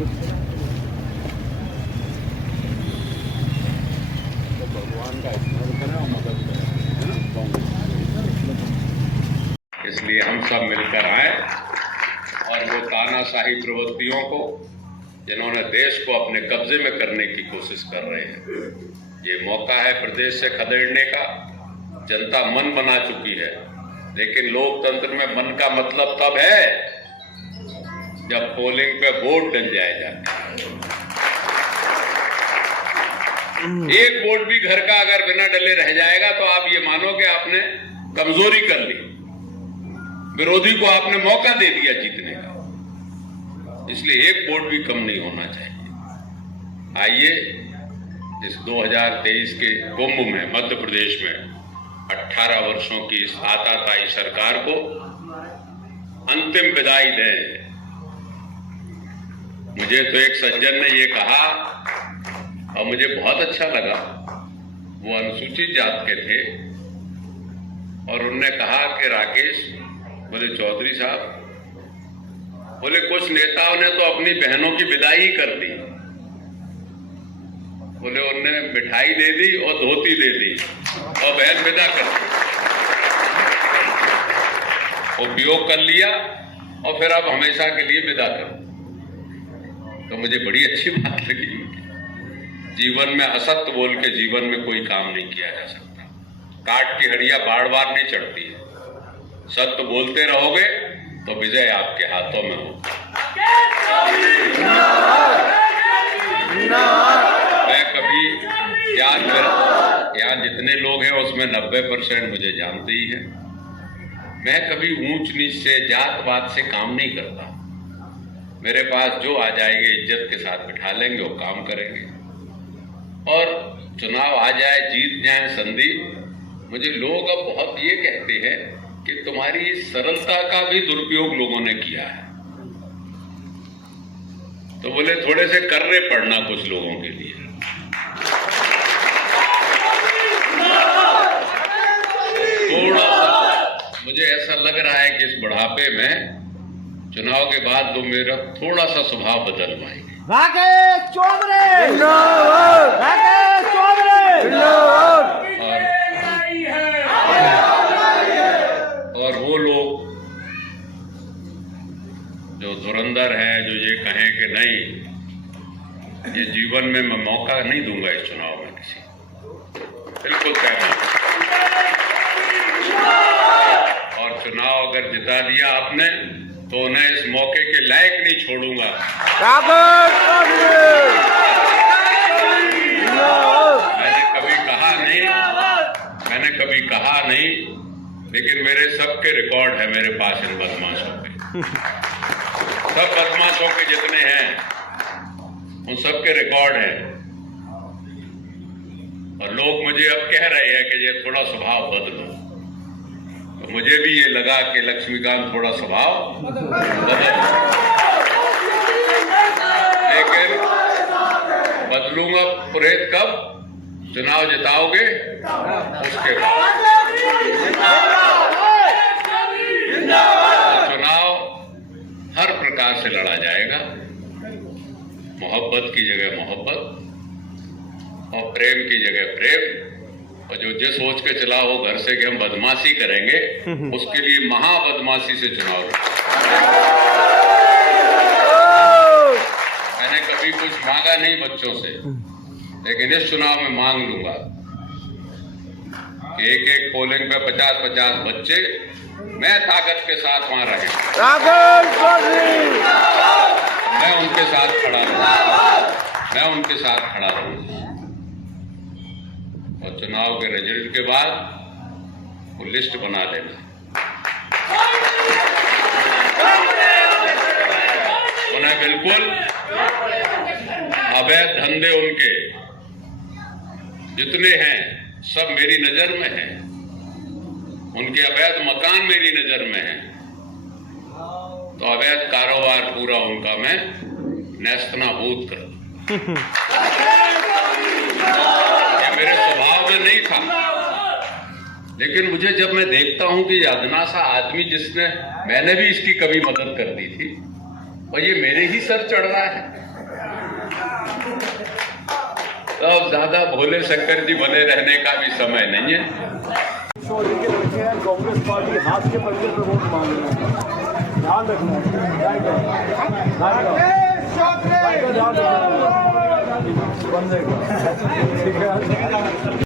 इसलिए हम सब मिलकर आए और वो तानाशाही प्रवृत्तियों को, जिन्होंने देश को अपने कब्जे में करने की कोशिश कर रहे हैं, ये मौका है प्रदेश से खदेड़ने का। जनता मन बना चुकी है, लेकिन लोकतंत्र में मन का मतलब तब है जब पोलिंग पे वोट डल जाएगा। एक वोट भी घर का अगर बिना डले रह जाएगा तो आप ये मानो कि आपने कमजोरी कर ली, विरोधी को आपने मौका दे दिया जीतने का। इसलिए एक वोट भी कम नहीं होना चाहिए। आइए इस 2023 के कुंभ में मध्य प्रदेश में 18 वर्षों की इस आताताई सरकार को अंतिम विदाई दें। मुझे तो एक सज्जन ने ये कहा और मुझे बहुत अच्छा लगा, वो अनुसूचित जात के थे और उन्होंने कहा कि राकेश, बोले चौधरी साहब, बोले कुछ नेताओं ने तो अपनी बहनों की विदाई ही कर दी। बोले उन्होंने मिठाई दे दी और धोती दे दी और बहन विदा कर दी, उपयोग कर लिया और फिर अब हमेशा के लिए विदा करो। तो मुझे बड़ी अच्छी बात लगी। जीवन में असत्य बोल के जीवन में कोई काम नहीं किया जा सकता। काट की हड़िया बार बार नहीं चढ़ती है। सत्य बोलते रहोगे तो विजय आपके हाथों में हो। मैं कभी यहाँ जितने लोग हैं उसमें 90% मुझे जानते ही हैं। मैं कभी ऊंच नीच से जात पात से काम नहीं करता। मेरे पास जो आ जाएंगे इज्जत के साथ बिठा लेंगे, वो काम करेंगे। और चुनाव आ जाए, जीत जाए संधि, मुझे लोग अब बहुत ये कहते हैं कि तुम्हारी इस सरलता का भी दुरुपयोग लोगों ने किया है। तो बोले थोड़े से कर्रे पड़ना कुछ लोगों के लिए। थोड़ा सा मुझे ऐसा लग रहा है कि इस बुढ़ापे में चुनाव के बाद तो मेरा थोड़ा सा स्वभाव बदल पाएंगे। राकेश चौधरी राकेश चौधरी और वो लोग जो धुरंधर हैं, जो ये कहें कि नहीं, ये जीवन में मैं मौका नहीं दूंगा इस चुनाव में किसी, बिल्कुल कहना। और चुनाव अगर जिता दिया आपने तो उन्हें इस मौके के लायक नहीं छोड़ूंगा। मैंने कभी कहा नहीं, लेकिन मेरे सबके रिकॉर्ड है मेरे पास इन बदमाशों के। सब बदमाशों के जितने हैं उन सबके रिकॉर्ड हैं। और लोग मुझे अब कह रहे हैं कि ये थोड़ा स्वभाव बदलो। तो मुझे भी ये लगा कि लक्ष्मीकांत थोड़ा स्वभाव बदल, लेकिन बदलूंगा पुरोहित कब? चुनाव जिताओगे उसके बाद। चुनाव हर प्रकार से लड़ा जाएगा। मोहब्बत की जगह मोहब्बत और प्रेम की जगह प्रेम। और जो जिस सोच के चला हो घर से कि हम बदमाशी करेंगे, उसके लिए महाबदमाशी से चुनाव मैंने कभी कुछ मांगा नहीं बच्चों से, लेकिन इस चुनाव में मांग लूंगा कि एक एक पोलिंग पे 50-50 बच्चे मैं ताकत के साथ वहां रहे, मैं उनके साथ खड़ा रहूंगा। और चुनाव के रिजल्ट के बाद वो लिस्ट बना लेना। उन्हें बिल्कुल अवैध धंधे उनके जितने हैं सब मेरी नजर में हैं। उनके अवैध मकान मेरी नजर में हैं। तो अवैध कारोबार पूरा उनका मैं नेस्तनाबूद कर दूं। ये मेरे स्वभाव में नहीं था, लेकिन मुझे जब मैं देखता हूं कि अदना सा आदमी जिसने, मैंने भी इसकी कभी मदद कर दी थी और ये मेरे ही सर चढ़ रहा है, तो अब ज्यादा भोले शंकर जी बने रहने का भी समय नहीं है। चौधरी के लड़के हैं, कांग्रेस पार्टी हाथ के पंजे पर वोट मांग रहे हैं, ध्यान रखना है। ध्यान रखना है। बंदे को ठीक है।